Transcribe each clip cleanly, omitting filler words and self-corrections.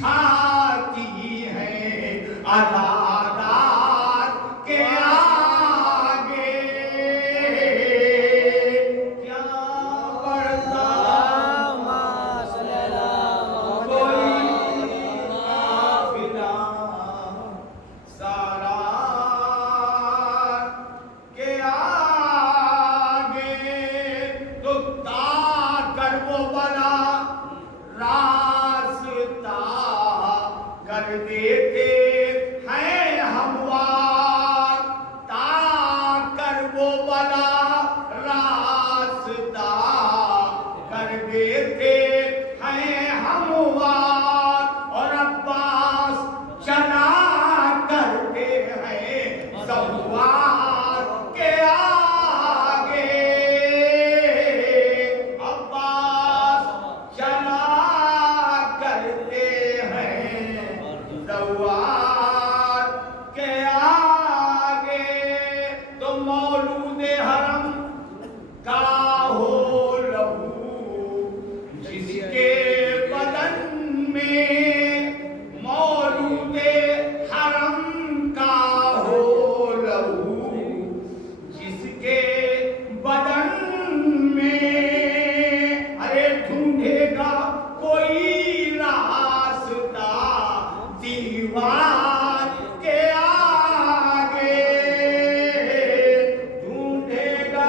بچھاتی ہیں عزادار کے آگے کیا بڑھتا کوئی قافلہ سارا کے آگے تو کر وہ بلا راستہ کر دیتے ہیں ہموار کر وہ بلا راستہ کر دیتے ہیں ہموار اور عباس چلا کرتے ہیں زوار کے آگے عباس چلا کرتے ہیں زوار کے آگے تو مولود حرم کا ہو لہو جس کے بدن میں مولود حرم کا ہو لہو جس کے بدن میں ارے ڈھونڈے گا کوئی راستہ دیوار کے آگے ڈھونڈے گا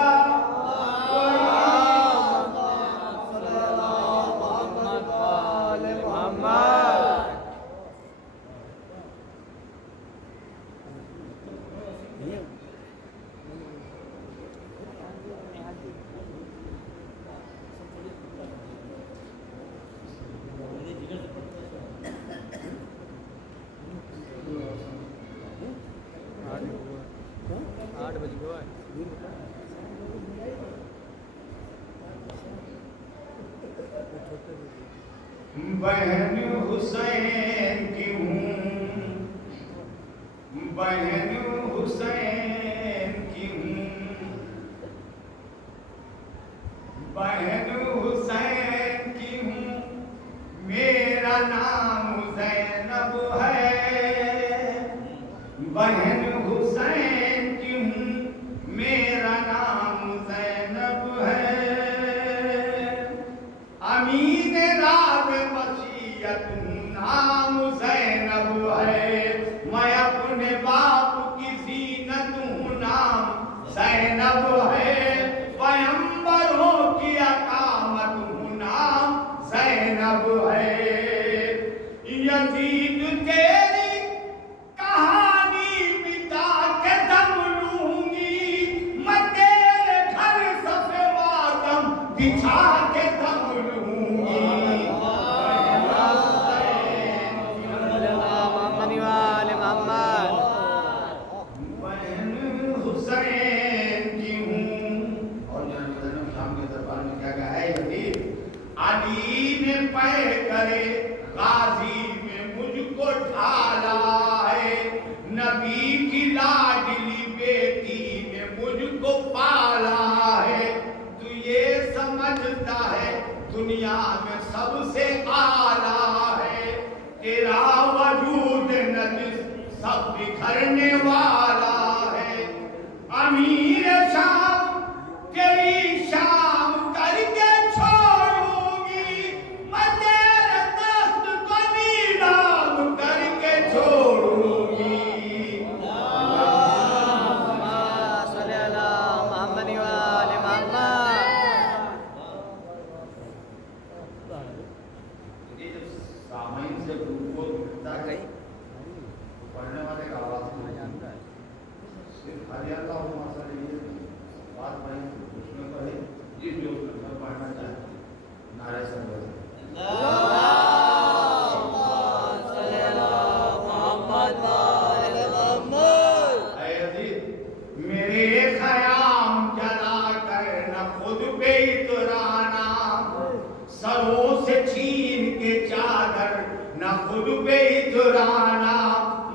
بہن حسین کی ہوں بہن حسین کی ہوں بہن حسین کی ہوں میرا نام زینب ہے بہن حسین کی ہوں میرا نام زینب ہے امین راز وصیت نام زینب ہے میں اپنے باپ کی زینت ہوں نام زینب ہے پیغمبروں کی اقامت ہوں نام زینب ہے یزید تیری کہانی بتا کے دم لوں گی میں تیرے گھر صفے ماتم بچھا کے دم لوں گی بہن حسین کی ہوں اور شام کے دربار میں کیا کہا ہے یزید علی نے پہ کرے غازی میں مجھ کو ڈھالا ہے نبی کی لاڈلی بیٹی نے مجھ کو پالا ہے تو یہ سمجھتا ہے دنیا میں سب سے اعلیٰ ہے تیرا وجود نجس سب بکھرنے والا ہے امیر شام تیری شام کر کے چھوڑوں گی میں تیرے دست کو نیلام کر کے چھوڑوں گی سامعین سے گروپ ملتا ہے پڑھنے والے کا آواز نہیں جانتا ہے صرف ہریانہ ہو مسئلہ یہ بات پڑھیں اس میں پڑھے جس جو پڑھنا چاہتے ہیں نعرہ سنگت اے عزیز میرے خیام جلا کر نہ خود پہ اترانا سروں سے چھین کے چادر نہ خود پہ اترانا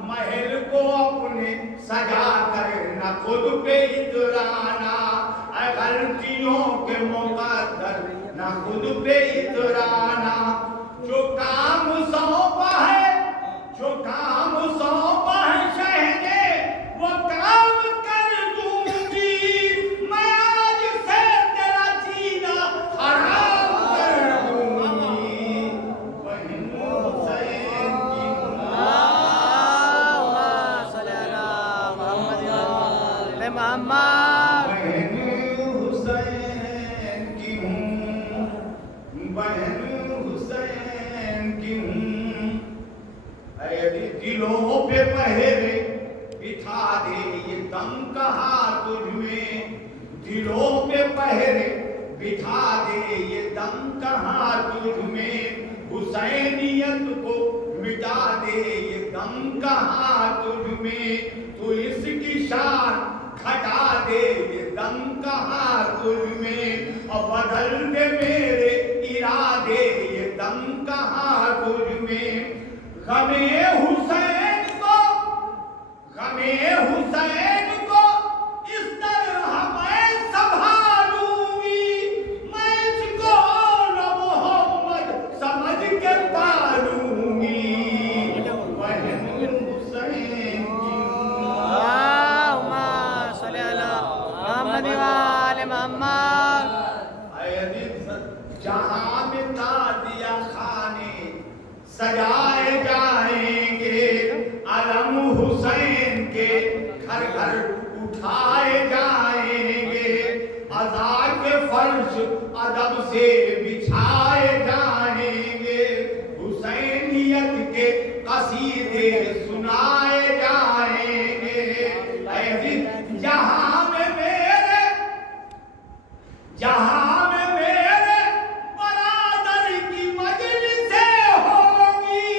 محل کو اپنے سجا کر نہ خود پہ اترانا غلطیوں کے مقدر نہ خود پہ اترانا جو کام سونپا ہے मेरे बिठा दे ये दम कहाँ तुझ में, हुसैनियत को मिटा दे ये दम कहाँ तुझ में, तू इसकी शान घटा दे ये दम कहाँ तुझ में, और बदल दे मेरे इरादे ये दम कहाँ तुझ में। गमे हुसैन को इस तरह मैं संभालूंगी, मैं इसको न मोहम्मद समझ के पालूंगी। बहन हुसैन की जहां में ताजिया खाने सजाए जाएंगे, अलम हुसैन के घर घर उठाए जाएंगे, अज़ा के फर्श अदब से बिछाए जाएंगे, हुसैनियत के कसीदे सुनाए जाएंगे। जहां में मेरे बरादर की मजलिसें होंगी,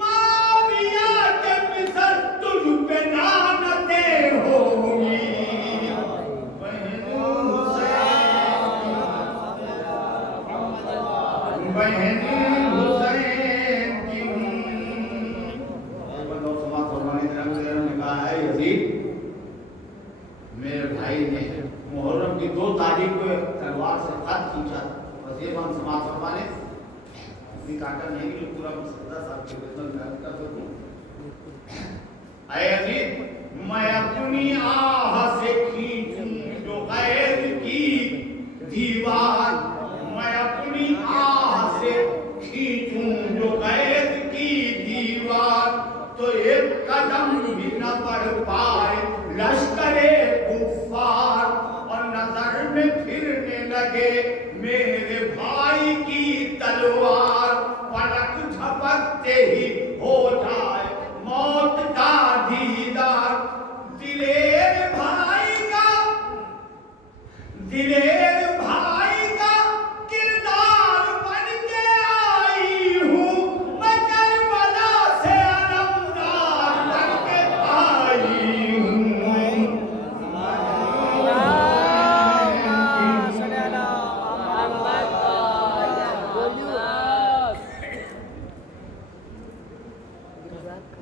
माविया के मिसर तुझ पे लानतें होंगी। बहन हुसैन की कहा है यजीद, मेरे भाई ने मुहर्रम की 2 तारीख को तलवार से हाथ खींचा, वजीफा समाप्त फरमाने इतनी काटा नहीं कि पूरा मुसद्दा साहब के खिदमत में कर सकूं। ऐ अजीज, मैं अपनी आह से खींचूं जो गैर की दीवार, मैं अपनी आह से खींचूं जो गैर की दीवार, तो एक कदम भी न बढ़ पाए लश्करे कुफ्फार, और नजर में फिरने लगे मेरे भाई की तलवार, पलक झपकते ही हो जाए मौत का दीदार। दिलेर भाई का किरदार बन के आई हूँ, मैं करबला से अलमदार बन के आई हूँ।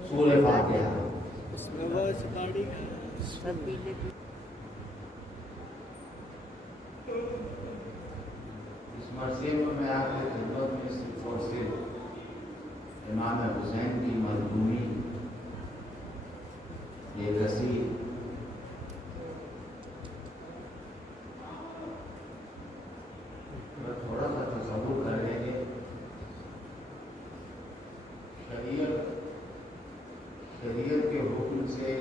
सूरह फातिहा। इस मरसिए में मैं आपके खिदमत में सिर्फ और सिर्फ इमाम हुसैन की मजलूमी, बेकसी, थोड़ा सा तसव्वुर कर लेंगे। शरीयत के हुक्म से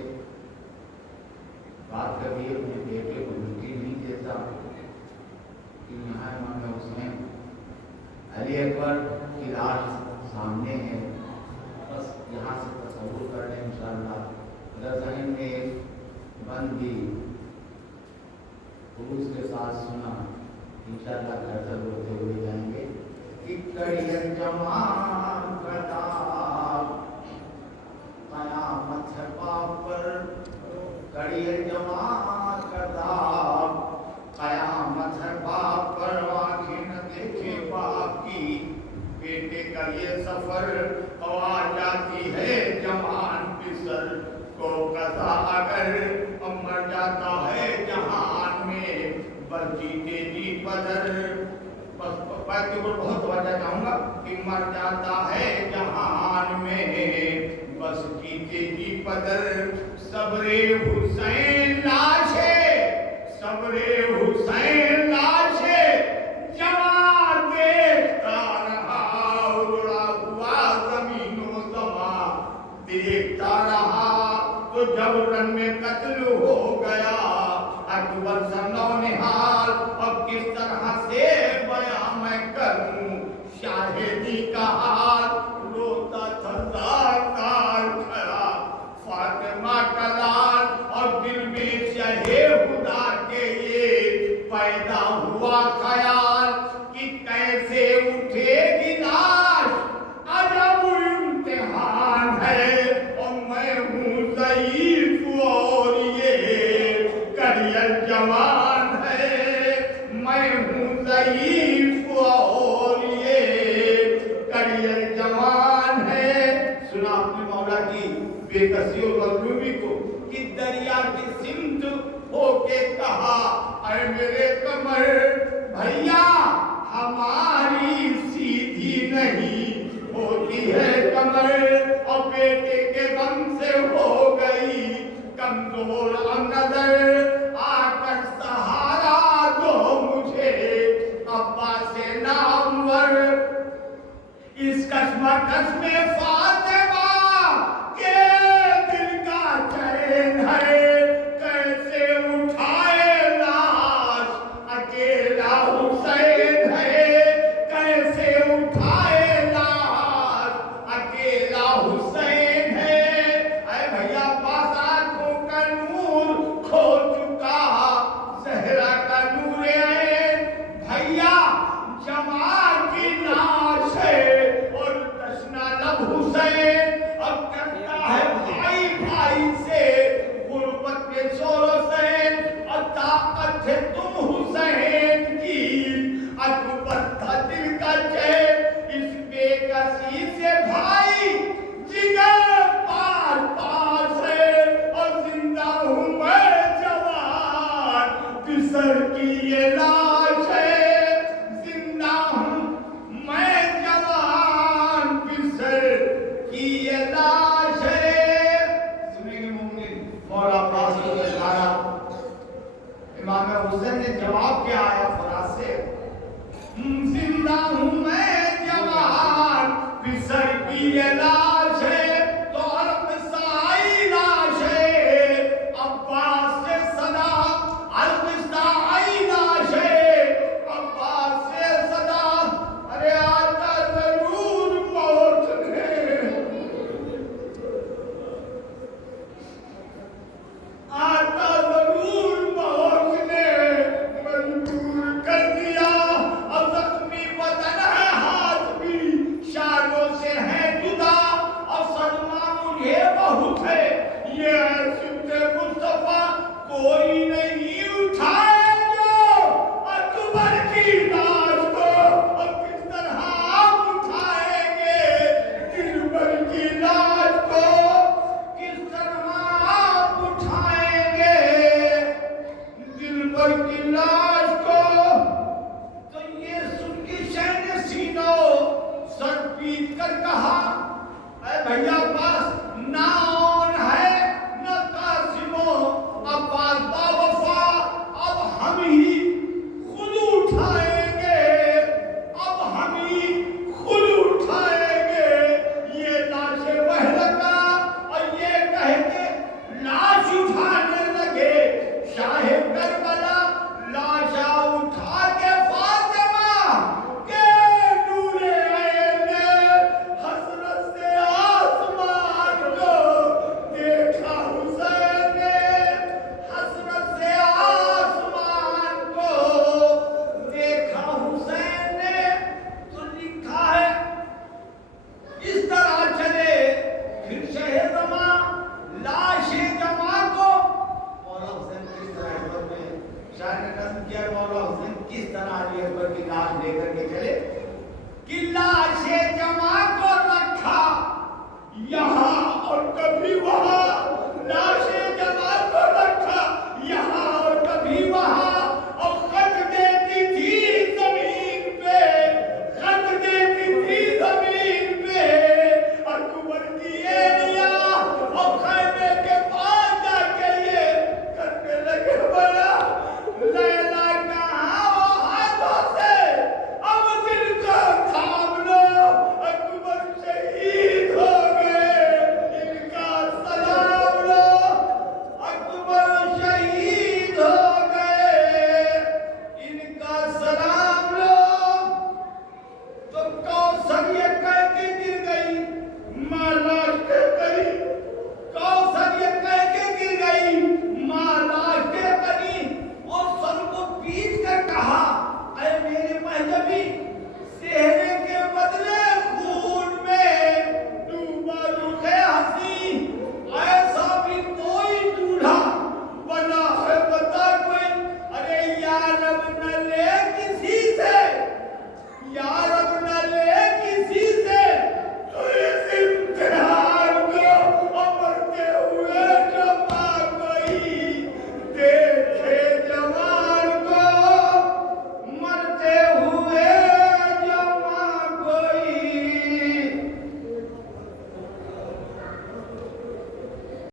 बात कभी अपने बेटे को मिट्टी नहीं देता कि यहाँ इमाम हुसैन अली अकबर की लाश सामने है, बस यहाँ से तसव्वुर कर लें इंशाअल्लाह। अगर ज़हन में बंदी पुरुष के साथ सुना इंशाअल्लाह घर तक होते हुए जाएंगे कि कड़ियन जमान कटा कयामत है पाप पर, कड़ियन जमान कटा कयामत है पाप पर, आँखें न देखे बाप की बेटे का ये सफर, आ जाती है जवान पिसर को कसा अगर मर जाता है जहान में, बस जीते जी बदर। बस बात के ऊपर बहुत तवज्जो चाहूंगा कि मर जाता है जहान में, बस जीते जी बदर। सबरे हुसैन लाशे, सबरे हुसैन लाशे, जवान देखता रहा, उड़ा हुआ जमीनों समा देखता रहा। तो जब रन में कत्ल हो गया अकबर सनौनिहाल, अब किस तरह से बयां मैं करूं शाहिदी का हाल। रोता था ज़ार खड़ा फातिमा का लाल, और दिल में शहे खुदा के ये हुआ ख्याल कि कैसे उठेगी लाश, अजब इम्तिहान है। और मैं हूँ ज़ईफ और ये करियर जवान है, मैं हूँ ज़ईफ और ये करियर जवान है। सुना आपने मौला की बेकसी और मजलूमी को कि दरिया की सिमत होके कहा, अरे मेरे कमर भैया हमारी सीधी नहीं होती है कमर, और बेटे के गम से हो गई कमजोर नजर, आकर सहारा दो मुझे अब्बा से नामवर। इस कश्मकश में फातिमा के दिल का चैन है, कैसे उठाए लाश, अकेला हुसैन है, कैसे उठाए लाश, अकेला हुसैन है। अरे भैया पास आंखों का नूर खो चुका, ज़हरा का नूर है भैया, जमाल की लाश है और तशना लब हुसैन। अब करता है भाई भाई से गुर्बत के जोरों से, और ताकत है तुम हुसैन की, अकबर था दिल का चैन। इस बेकसी से भाई जिगर पार पार से, और जिंदा हूँ मैं जवान, बिसर की ये लाश है, जिंदा हूँ मैं जवान, बिसर की ये लाश है। सुनेंगे मुमकिन मौला अब्बास को इशारा, इमाम हुसैन ने जवाब क्या आया फराज से, जिंदा हूँ मैं जवान, बिसर की ये लाश है। तो अलकसाई लाश है, अब्बास से सदा, अलकसाई लाश है, अब्बास से सदा। अरे आता जरूर पहुंचने, आता जरूर पहुंचने मजबूर कर दिया। अब जख्मी बदन है, हाथ भी शानों से है जुदा, और सदमा मुझे बहुत है, ये है सिद्दे मुस्तफा, कोई नहीं उठाए जो अकबर की लाश को। अब किस तरह आप उठाएंगे दिलबर की लाश को, किस तरह आप उठाएंगे दिलबर की लाश को। तो ये सुन के शहर सीनो सर पीट कर कहा, अरे भैया पास ना औन है न कासिमो, अब्बास बावफा, अब हम ही खुद उठाएंगे, अब हम ही खुद उठाएंगे ये लाशें महलका। और ये कह के लाश उठाने लगे शाहे करबला, लाशा उठा के फातिमा के नूरे ऐन ने हसरत से आसमान को देखा हुसैन ने, हसरत से आसमान को देखा हुसैन ने। तो लिखा है इस तरह चले फिर शहे जमा, लाशे जमा को। मौला हुसैन किस तरह अकबर में शायर ने कदम किया, मौला हुसैन किस तरह अली अकबर की लाश लेकर के चले कि लाशे जमा को रखा यहाँ और कभी वहाँ, लाशे जमा को रखा यहाँ और कभी वहाँ, और खत देती थी जमीन पे, खत देती थी जमीन पे अकबर की एरिया। और खैमे के पास जाके ये करने लगे बड़ा, लैला कहाँ वो हाथों से, अब दिल को थाम लो, अकबर शहीद हो गए, इनका सलाम गई